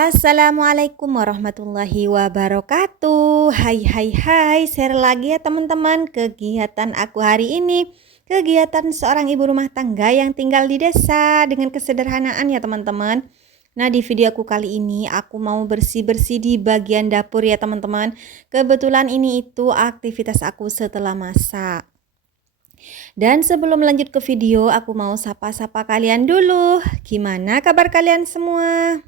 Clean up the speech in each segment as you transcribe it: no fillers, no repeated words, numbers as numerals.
Assalamualaikum warahmatullahi wabarakatuh. Hai, share lagi ya teman-teman kegiatan aku hari ini. Kegiatan seorang ibu rumah tangga yang tinggal di desa dengan kesederhanaan ya teman-teman. Nah, di video aku kali ini aku mau bersih-bersih di bagian dapur ya teman-teman. Kebetulan ini itu aktivitas aku setelah masak. Dan sebelum lanjut ke video, aku mau sapa-sapa kalian dulu. Gimana kabar kalian semua?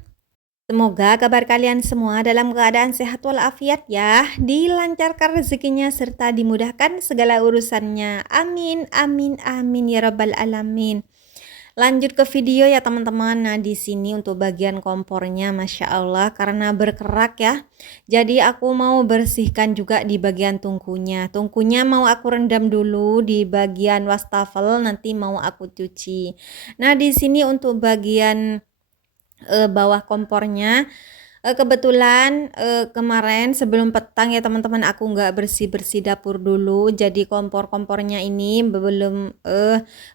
Semoga kabar kalian semua dalam keadaan sehat walafiat ya, dilancarkan rezekinya serta dimudahkan segala urusannya. Amin, amin, amin ya rabbal alamin. Lanjut ke video ya teman-teman. Nah, di sini untuk bagian kompornya Masya Allah karena berkerak ya. Jadi aku mau bersihkan juga di bagian tungkunya. Tungkunya mau aku rendam dulu di bagian wastafel, nanti mau aku cuci. Nah, di sini untuk bagian bawah kompornya kebetulan kemarin sebelum petang ya teman-teman aku nggak bersih-bersih dapur dulu, jadi kompor-kompornya ini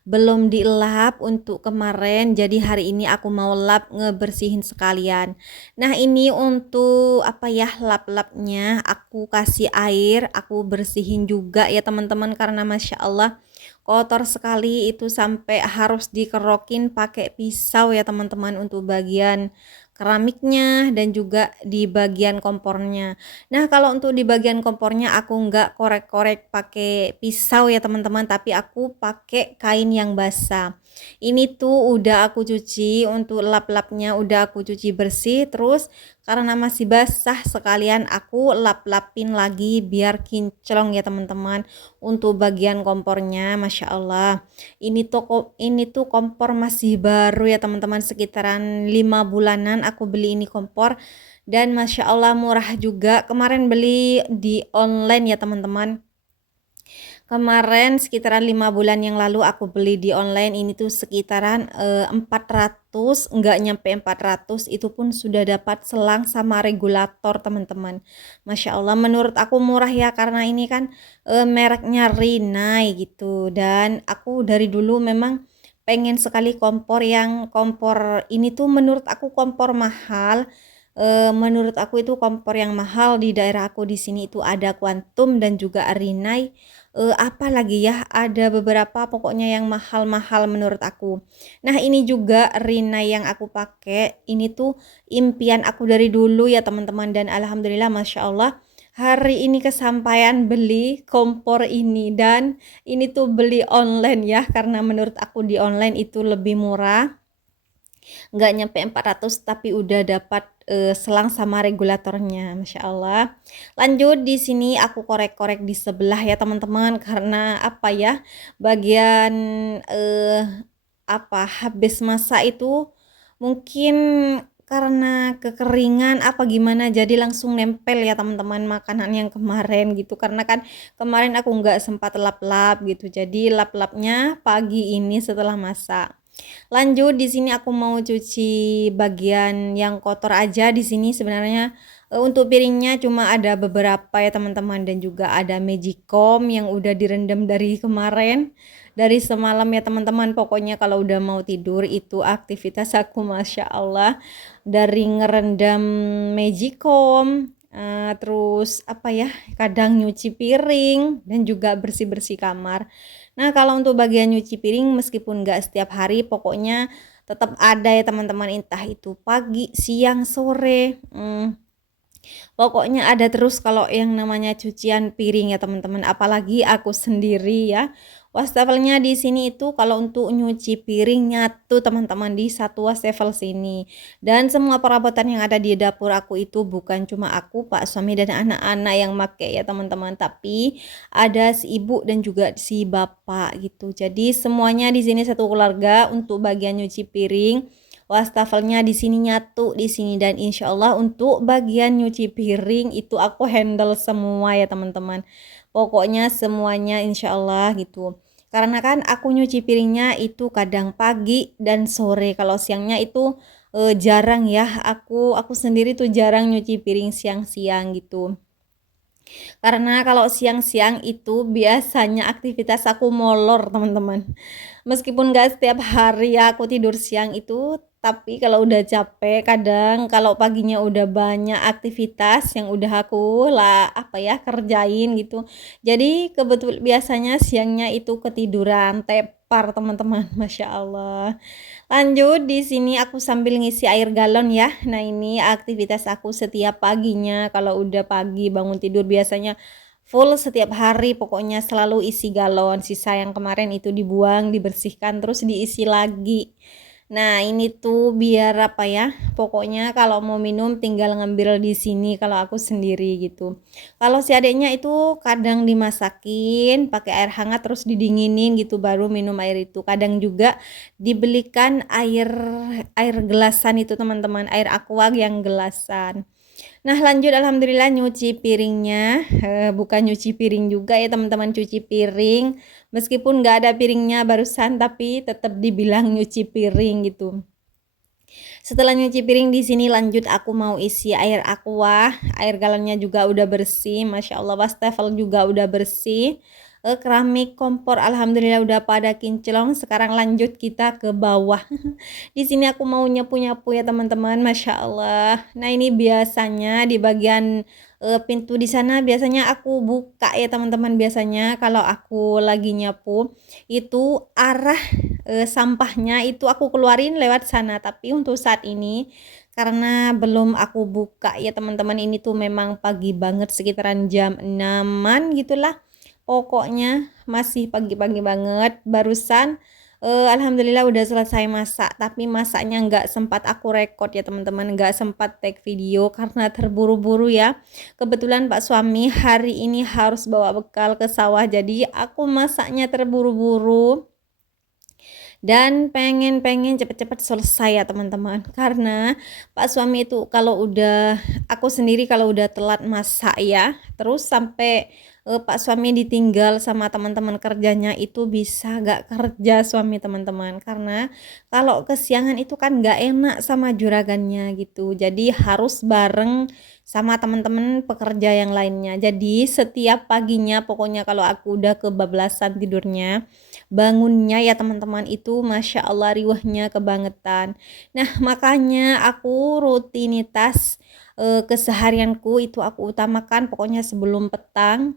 belum dilap untuk kemarin, jadi hari ini aku mau lap ngebersihin sekalian. Nah, ini untuk apa ya, lap-lapnya aku kasih air, aku bersihin juga ya teman-teman karena Masya Allah kotor sekali itu sampai harus dikerokin pakai pisau ya teman-teman untuk bagian keramiknya dan juga di bagian kompornya. Nah, kalau untuk di bagian kompornya aku nggak korek-korek pakai pisau ya teman-teman, tapi aku pakai kain yang basah. Ini tuh udah aku cuci, untuk lap-lapnya udah aku cuci bersih, terus karena masih basah sekalian aku lap-lapin lagi biar kinclong ya teman-teman. Untuk bagian kompornya Masya Allah ini tuh kompor masih baru ya teman-teman, sekitaran 5 bulanan aku beli ini kompor, dan Masya Allah murah juga. Kemarin beli di online ya teman-teman, kemarin sekitaran 5 bulan yang lalu aku beli di online. Ini tuh sekitaran 400, enggak nyampe 400, itu pun sudah dapat selang sama regulator teman-teman. Masya Allah menurut aku murah ya, karena ini kan mereknya Rinnai gitu, dan aku dari dulu memang pengen sekali kompor ini tuh menurut aku kompor mahal. Menurut aku itu kompor yang mahal di daerah aku di sini itu ada Quantum dan juga Rinnai. Apalagi ya, ada beberapa pokoknya yang mahal-mahal menurut aku. Nah, ini juga Rinnai yang aku pakai. Ini tuh impian aku dari dulu ya teman-teman, dan alhamdulillah Masya Allah hari ini kesampaian beli kompor ini. Dan ini tuh beli online ya, karena menurut aku di online itu lebih murah, nggak nyampe 400 tapi udah dapat selang sama regulatornya. Masya Allah. Lanjut, di sini aku korek-korek di sebelah ya teman-teman, karena apa ya, bagian habis masak itu mungkin karena kekeringan apa gimana, jadi langsung nempel ya teman-teman makanan yang kemarin gitu, karena kan kemarin aku nggak sempat lap-lap gitu, jadi lap-lapnya pagi ini setelah masak. Lanjut, di sini aku mau cuci bagian yang kotor aja. Di sini sebenarnya untuk piringnya cuma ada beberapa ya teman-teman, dan juga ada magicom yang udah direndam dari kemarin, dari semalam ya teman-teman. Pokoknya kalau udah mau tidur itu aktivitas aku Masya Allah, dari ngerendam magicom, terus apa ya, kadang nyuci piring dan juga bersih-bersih kamar. Nah, kalau untuk bagian nyuci piring meskipun nggak setiap hari, pokoknya tetap ada ya teman-teman, entah itu pagi, siang, sore. Pokoknya ada terus kalau yang namanya cucian piring ya teman-teman, apalagi aku sendiri ya. Wastafelnya di sini itu kalau untuk nyuci piring nyatu teman-teman di satu wastafel sini. Dan semua perabotan yang ada di dapur aku itu bukan cuma aku, Pak suami dan anak-anak yang make ya teman-teman, tapi ada si ibu dan juga si bapak gitu. Jadi semuanya di sini satu keluarga untuk bagian nyuci piring. Wastafelnya di sini nyatu di sini, dan insya Allah untuk bagian nyuci piring itu aku handle semua ya teman-teman. Pokoknya semuanya insya Allah gitu. Karena kan aku nyuci piringnya itu kadang pagi dan sore. Kalau siangnya itu jarang ya. Aku sendiri tuh jarang nyuci piring siang-siang gitu. Karena kalau siang-siang itu biasanya aktivitas aku molor, teman-teman. Meskipun nggak setiap hari ya aku tidur siang itu, tapi kalau udah capek kadang kalau paginya udah banyak aktivitas yang udah aku lah apa ya kerjain gitu. Jadi biasanya siangnya itu ketiduran, tepar teman-teman. Masya Allah. Lanjut di sini aku sambil ngisi air galon ya. Nah, ini aktivitas aku setiap paginya kalau udah pagi bangun tidur biasanya full setiap hari pokoknya selalu isi galon. Sisa yang kemarin itu dibuang, dibersihkan terus diisi lagi. Nah, ini tuh biar apa ya? Pokoknya kalau mau minum tinggal ngambil di sini kalau aku sendiri gitu. Kalau si adeknya itu kadang dimasakin pakai air hangat terus didinginin gitu baru minum air itu. Kadang juga dibelikan air air gelasan itu teman-teman, air aqua yang gelasan. Nah, lanjut alhamdulillah nyuci piringnya, bukan nyuci piring juga ya teman-teman, cuci piring. Meskipun nggak ada piringnya barusan, tapi tetap dibilang nyuci piring gitu. Setelah nyuci piring di sini lanjut aku mau isi air aqua, air galonnya juga udah bersih, masya Allah, wastafel juga udah bersih. Keramik kompor alhamdulillah udah pada kinclong. Sekarang lanjut kita ke bawah. Di sini aku mau nyapu-nyapu ya teman-teman, masya Allah. Nah, ini biasanya di bagian pintu di sana biasanya aku buka ya teman-teman. Biasanya kalau aku lagi nyapu itu arah sampahnya itu aku keluarin lewat sana, tapi untuk saat ini karena belum aku buka ya teman-teman, ini tuh memang pagi banget sekitaran jam 6-an gitulah. Pokoknya masih pagi-pagi banget barusan alhamdulillah udah selesai masak, tapi masaknya nggak sempat aku record ya teman-teman, nggak sempat take video karena terburu-buru ya. Kebetulan Pak suami hari ini harus bawa bekal ke sawah, jadi aku masaknya terburu-buru dan pengen cepet-cepet selesai ya teman-teman, karena Pak suami itu kalau udah aku sendiri kalau udah telat masak ya terus sampai Pak suami ditinggal sama teman-teman kerjanya itu bisa gak kerja suami teman-teman, karena kalau kesiangan itu kan gak enak sama juragannya gitu, jadi harus bareng sama teman-teman pekerja yang lainnya. Jadi setiap paginya pokoknya kalau aku udah kebablasan tidurnya, bangunnya ya teman-teman itu masya Allah riwahnya kebangetan. Nah, makanya aku rutinitas keseharianku itu aku utamakan pokoknya sebelum petang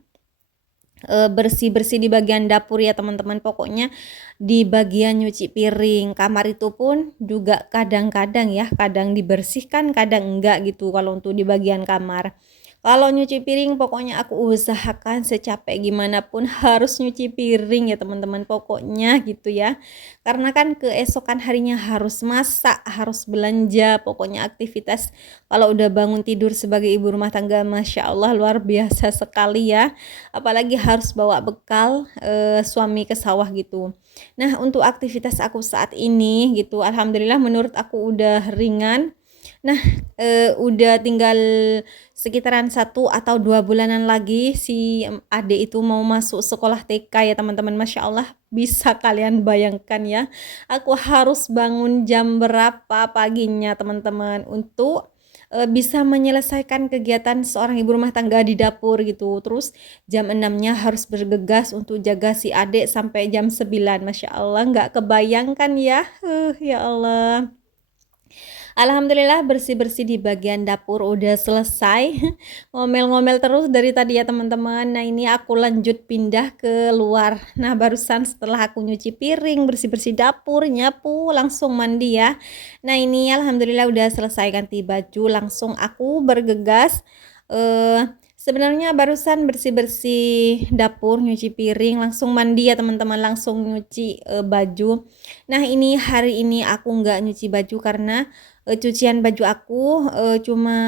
bersih-bersih di bagian dapur ya teman-teman, pokoknya di bagian nyuci piring, kamar itu pun juga kadang-kadang ya, kadang dibersihkan kadang enggak gitu kalau untuk di bagian kamar. Kalau nyuci piring pokoknya aku usahakan secapek gimana pun harus nyuci piring ya teman-teman, pokoknya gitu ya. Karena kan keesokan harinya harus masak, harus belanja, pokoknya aktivitas kalau udah bangun tidur sebagai ibu rumah tangga masya Allah luar biasa sekali ya. Apalagi harus bawa bekal suami ke sawah gitu. Nah, untuk aktivitas aku saat ini gitu, alhamdulillah menurut aku udah ringan. Nah, udah tinggal sekitaran 1 atau 2 bulanan lagi si adik itu mau masuk sekolah TK ya teman-teman. Masya Allah, bisa kalian bayangkan ya, aku harus bangun jam berapa paginya teman-teman untuk bisa menyelesaikan kegiatan seorang ibu rumah tangga di dapur gitu. Terus jam 6-nya harus bergegas untuk jaga si adik sampai jam 9. Masya Allah, nggak kebayangkan ya. Ya Allah. Alhamdulillah bersih-bersih di bagian dapur udah selesai. Ngomel-ngomel terus dari tadi ya teman-teman. Nah, ini aku lanjut pindah ke luar. Nah, barusan setelah aku nyuci piring, bersih-bersih dapur, nyapu, langsung mandi ya. Nah, ini alhamdulillah udah selesai ganti baju, langsung aku bergegas sebenarnya barusan bersih-bersih dapur, nyuci piring, langsung mandi ya teman-teman, langsung nyuci baju. Nah, ini hari ini aku nggak nyuci baju karena cucian baju aku cuma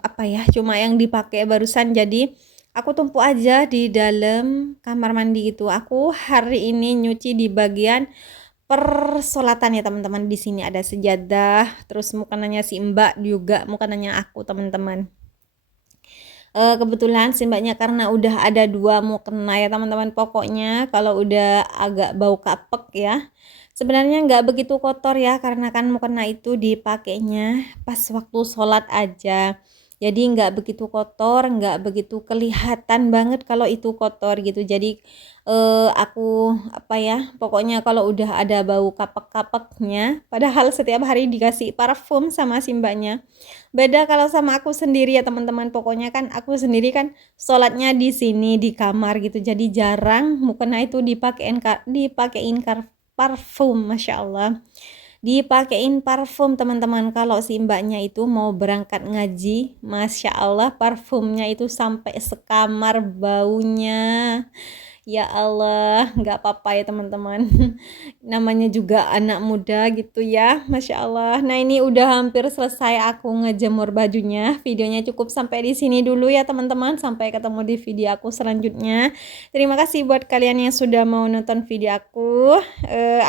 apa ya, cuma yang dipakai barusan, jadi aku tumpuk aja di dalam kamar mandi gitu. Aku hari ini nyuci di bagian persolatan ya teman-teman. Di sini ada sejadah, terus mukananya si Mbak juga mukananya aku teman-teman. Kebetulan si Mbaknya karena udah ada 2 mukena ya teman-teman, pokoknya kalau udah agak bau kapek ya, sebenarnya nggak begitu kotor ya karena kan mukena itu dipakainya pas waktu sholat aja. Jadi nggak begitu kotor, nggak begitu kelihatan banget kalau itu kotor gitu. Jadi aku apa ya, pokoknya kalau udah ada bau kapek-kapeknya, padahal setiap hari dikasih parfum sama si mbaknya. Beda kalau sama aku sendiri ya teman-teman. Pokoknya kan aku sendiri kan sholatnya di sini di kamar gitu. Jadi jarang mukena itu dipakein parfum, masya Allah. Dipakein parfum teman-teman. Kalau si mbaknya itu mau berangkat ngaji, masya Allah parfumnya itu sampai sekamar baunya. Ya Allah, nggak apa-apa ya teman-teman. Namanya juga anak muda gitu ya, Masya Allah. Nah ini udah hampir selesai aku ngejemur bajunya. Videonya cukup sampai di sini dulu ya teman-teman. Sampai ketemu di video aku selanjutnya. Terima kasih buat kalian yang sudah mau nonton video aku.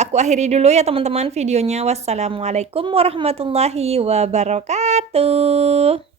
Aku akhiri dulu ya teman-teman videonya. Wassalamualaikum warahmatullahi wabarakatuh.